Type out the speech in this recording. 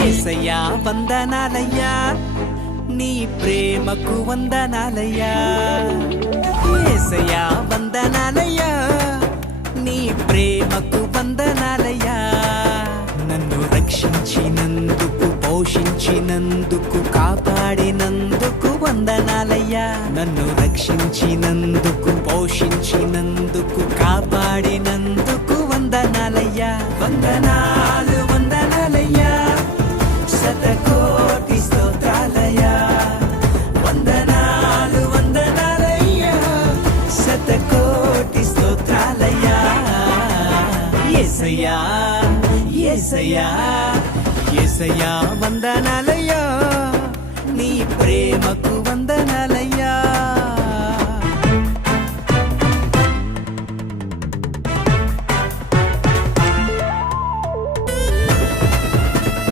యేసయ్యా వందనాలయ్యా నీ ప్రేమకు వందనాలయ్యా యేసయ్యా వందనాలయ్యా నీ ప్రేమకు వందనాలయ్యా నన్ను రక్షించినందుకు పోషించినందుకు కాపాడినందుకు వందనాలయ్యా నన్ను రక్షించినందుకు పోషించినందుకు కాపాడినందుకు వందనాలయ్యా వందనాలు వందనాలయ్యా శతకోటి స్తోత్రాలయ్యా వందనాలు వందనాలయ్యా శతకోటి స్తోత్రాలయ్యా యేసయ్యా యేసయ్యా యేసయ్యా వందనాలయ్యా నీ ప్రేమకు వందనాలయ్యా